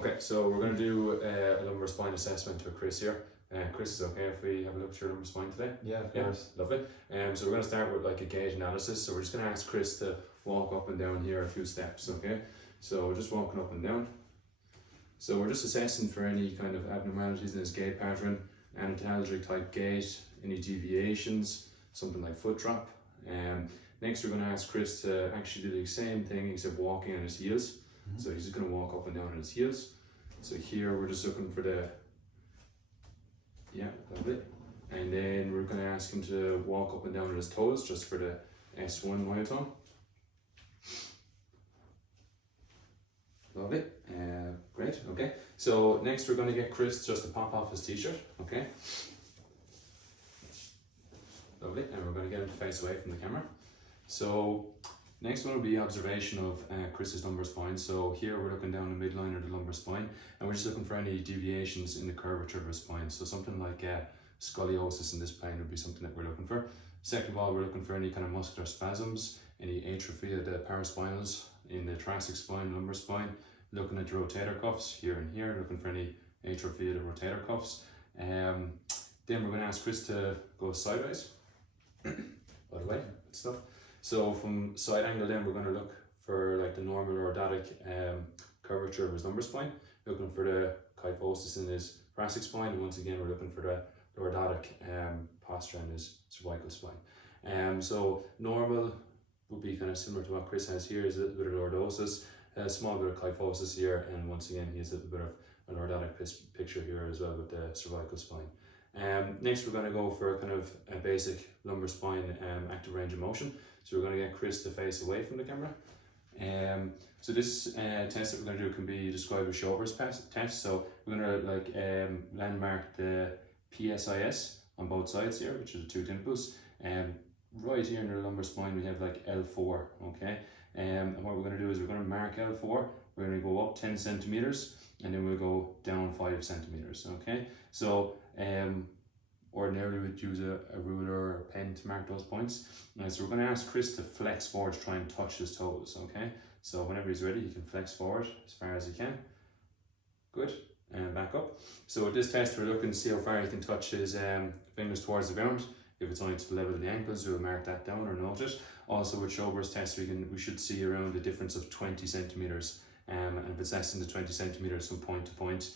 Okay, so we're going to do a lumbar spine assessment with Chris here. Chris, is it okay if we have a look at your lumbar spine today? Yeah, of course. Lovely. So we're going to start with like a gauge analysis. So we're just going to ask Chris to walk up and down here a few steps, okay? So we're just walking up and down. So we're just assessing for any kind of abnormalities in his gait pattern, antalgic type gait, any deviations, something like foot drop. Next we're going to ask Chris to actually do the same thing except walking on his heels. So he's just going to walk up and down on his heels. So here we're just looking for the, lovely. And then we're going to ask him to walk up and down on his toes just for the S1 myotone. Lovely. Great, okay. So next we're going to get Chris just to pop off his t-shirt, okay. Lovely, and we're going to get him to face away from the camera. So next one will be observation of Chris's lumbar spine. So here we're looking down the midline of the lumbar spine and we're just looking for any deviations in the curvature of his spine. So something like scoliosis in this plane would be something that we're looking for. Second of all, we're looking for any kind of muscular spasms, any atrophy of the paraspinals in the thoracic spine, lumbar spine. Looking at the rotator cuffs here and here, looking for any atrophy of the rotator cuffs. Then we're going to ask Chris to go sideways. By the way, good stuff. So from side angle then we're going to look for like the normal orthotic curvature of his lumbar spine, looking for the kyphosis in his thoracic spine, and once again we're looking for the orthotic posture in his cervical spine. So normal would be kind of similar to what Chris has here, is a little bit of lordosis, a small bit of kyphosis here, and once again he has a little bit of an orthotic picture here as well with the cervical spine. Next we're going to go for kind of a basic lumbar spine active range of motion. So we're going to get Chris to face away from the camera. So this test that we're going to do can be described as Schober's test. So we're going to landmark the PSIS on both sides here, which are the two dimples. Right here in the lumbar spine we have like L4, okay? And what we're going to do is we're going to mark L4, we're going to go up 10 centimeters and then we'll go down 5 centimeters, okay? So ordinarily we'd use a ruler or a pen to mark those points. So we're going to ask Chris to flex forward to try and touch his toes, okay? So whenever he's ready, he can flex forward as far as he can. Good, and back up. So with this test, we're looking to see how far he can touch his fingers towards the ground. If it's only to the level of the ankles, we'll mark that down or note it. Also with Schober's test, we should see around a difference of 20 centimeters. And if it's less than the 20 centimeters from point to point,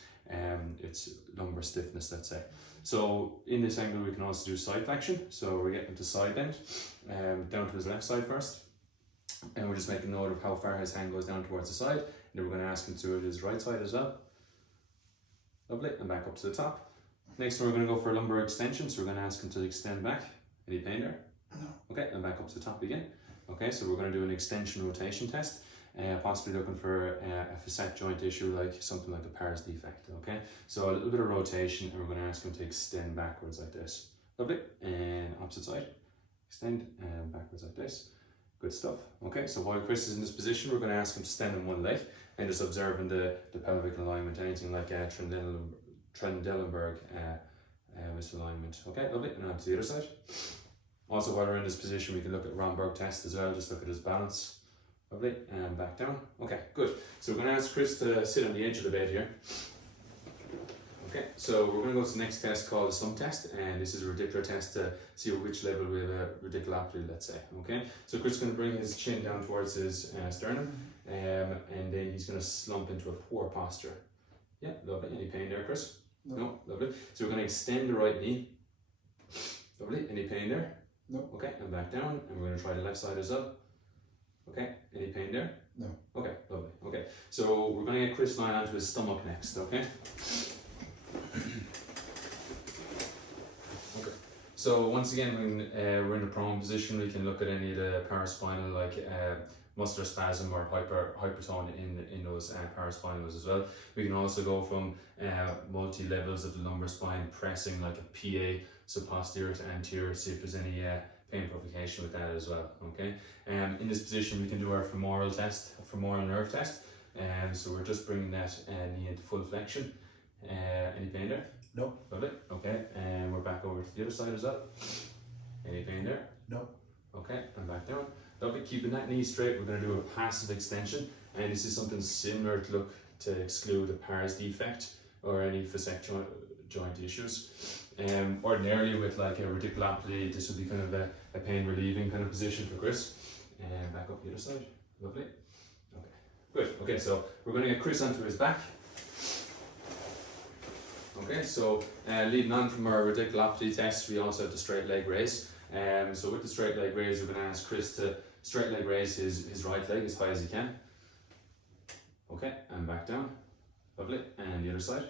it's lumbar stiffness, let's say. So in this angle, we can also do side flexion. So we're getting to side bend, down to his left side first. And we're just making note of how far his hand goes down towards the side. And then we're going to ask him to do his right side as well. Lovely, and back up to the top. Next one, we're going to go for a lumbar extension. So we're going to ask him to extend back. Any pain there? No. Okay, and back up to the top again. Okay, so we're going to do an extension rotation test. Possibly looking for a facet joint issue like something like a pars defect, okay? So a little bit of rotation and we're going to ask him to extend backwards like this. Lovely, and opposite side. Extend and backwards like this. Good stuff. Okay, so while Chris is in this position, we're going to ask him to stand on one leg and just observing the pelvic alignment, anything like Trendelenburg misalignment. Okay, lovely, and on to the other side. Also, while we're in this position, we can look at Romberg test as well, just look at his balance. Lovely, and back down. Okay, good. So we're going to ask Chris to sit on the edge of the bed here. Okay, so we're going to go to the next test called the sum test, and this is a radicular test to see at which level we have a radiculopathy, let's say. Okay, so Chris is going to bring his chin down towards his sternum, and then he's going to slump into a poor posture. Yeah, lovely. Any pain there, Chris? No, lovely. So we're going to extend the right knee. Lovely. Any pain there? No. Okay, and back down, and we're going to try the left side as well. Okay, any pain there? No. Okay, lovely. Okay, so we're going to get Chris lying onto his stomach next, okay? Okay, so once again, when we're in the prone position, we can look at any of the paraspinal, like muscular spasm or hypertone in those paraspinals as well. We can also go from multi-levels of the lumbar spine, pressing like a PA, so posterior to anterior, see if there's any pain provocation with that as well, okay? In this position we can do our femoral nerve test, so we're just bringing that knee into full flexion. Any pain there? No. Lovely, okay, and we're back over to the other side as well. Any pain there? No. Okay, and back down. Lovely, keeping that knee straight, we're going to do a passive extension, and this is something similar to to exclude a pars defect or any facet joint issues. Ordinarily with like a radiculopathy, this would be kind of a pain relieving kind of position for Chris. And back up the other side. Lovely. Okay, good. Okay, so we're going to get Chris onto his back. Okay, so leading on from our radiculopathy test, we also have the straight leg raise. So with the straight leg raise, we're going to ask Chris to straight leg raise his right leg as high as he can. Okay, and back down. Lovely. And the other side.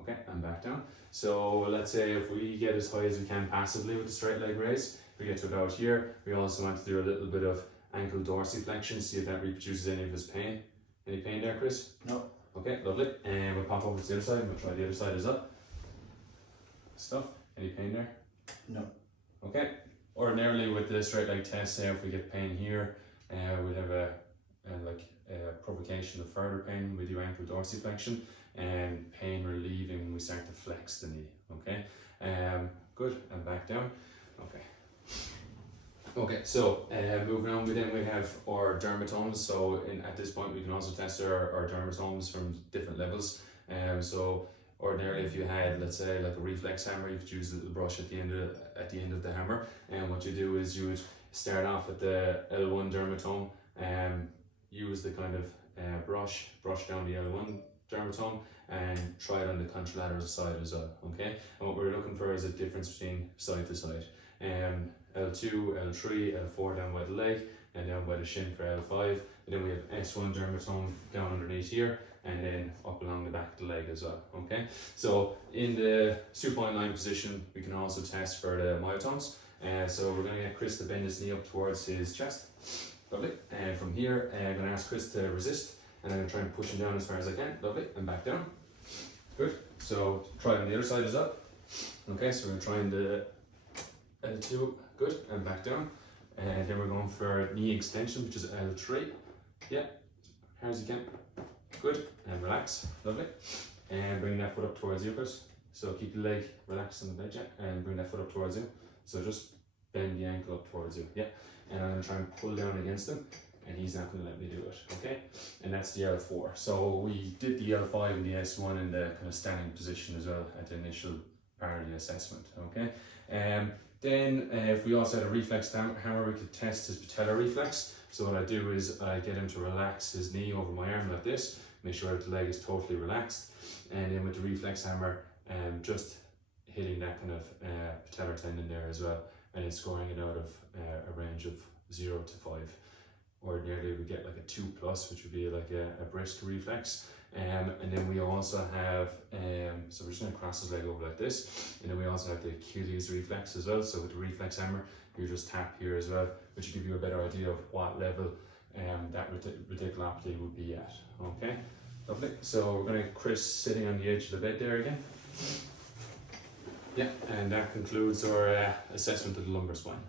Okay, and back down. So let's say if we get as high as we can passively with the straight leg raise, if we get to about here, we also want to do a little bit of ankle dorsiflexion, see if that reproduces any of his pain. Any pain there, Chris? No. Okay, lovely. And we'll pop over to the other side and we'll try the other side as well. Stuff. Any pain there? No. Okay. Ordinarily with the straight leg test, say if we get pain here, we'd have a provocation of further pain. We do ankle dorsiflexion and pain relieving when we start to flex the knee. Okay. Good. And back down. Okay. Okay, so moving on, we have our dermatomes. So at this point we can also test our dermatomes from different levels. So ordinarily if you had, let's say, like a reflex hammer, you could use a little brush at the end of the hammer. And what you do is you would start off at the L1 dermatome and use the kind of brush down the L1 dermatome and try it on the contralateral side as well. Okay, and what we're looking for is a difference between side to side. L2, L3, L4 down by the leg and down by the shin for L5, and then we have S1 dermatome down underneath here and then up along the back of the leg as well. Okay, so in the supine lying position we can also test for the myotones. So we're going to get Chris to bend his knee up towards his chest. Lovely. And from here I'm going to ask Chris to resist and I'm going to try and push him down as far as I can. Lovely. And back down. Good. So try on the other side as well. Okay, so we're going to try in the L2, good, and back down. And then we're going for knee extension, which is L3. Yeah, hard as you can. Good, and relax, lovely. And bring that foot up towards you, Chris. So keep the leg relaxed on the bed, yeah, and bring that foot up towards you. So just bend the ankle up towards you, yeah. And I'm going to try and pull down against him, and he's not going to let me do it, okay? And that's the L4. So we did the L5 and the S1 in the kind of standing position as well at the initial part of the assessment, okay? Then if we also had a reflex hammer, we could test his patellar reflex. So what I do is I get him to relax his knee over my arm like this, make sure that the leg is totally relaxed. And then with the reflex hammer, just hitting that kind of patellar tendon there as well, and then scoring it out of a range of 0 to 5. Ordinarily we get like a 2+, which would be like a brisk reflex. And then we also have, so we're just going to cross his leg over like this, and then we also have the Achilles reflex as well. So with the reflex hammer, you just tap here as well, which will give you a better idea of what level that radiculopathy would be at. Okay, lovely. So we're going to get Chris sitting on the edge of the bed there again. Yeah, and that concludes our assessment of the lumbar spine.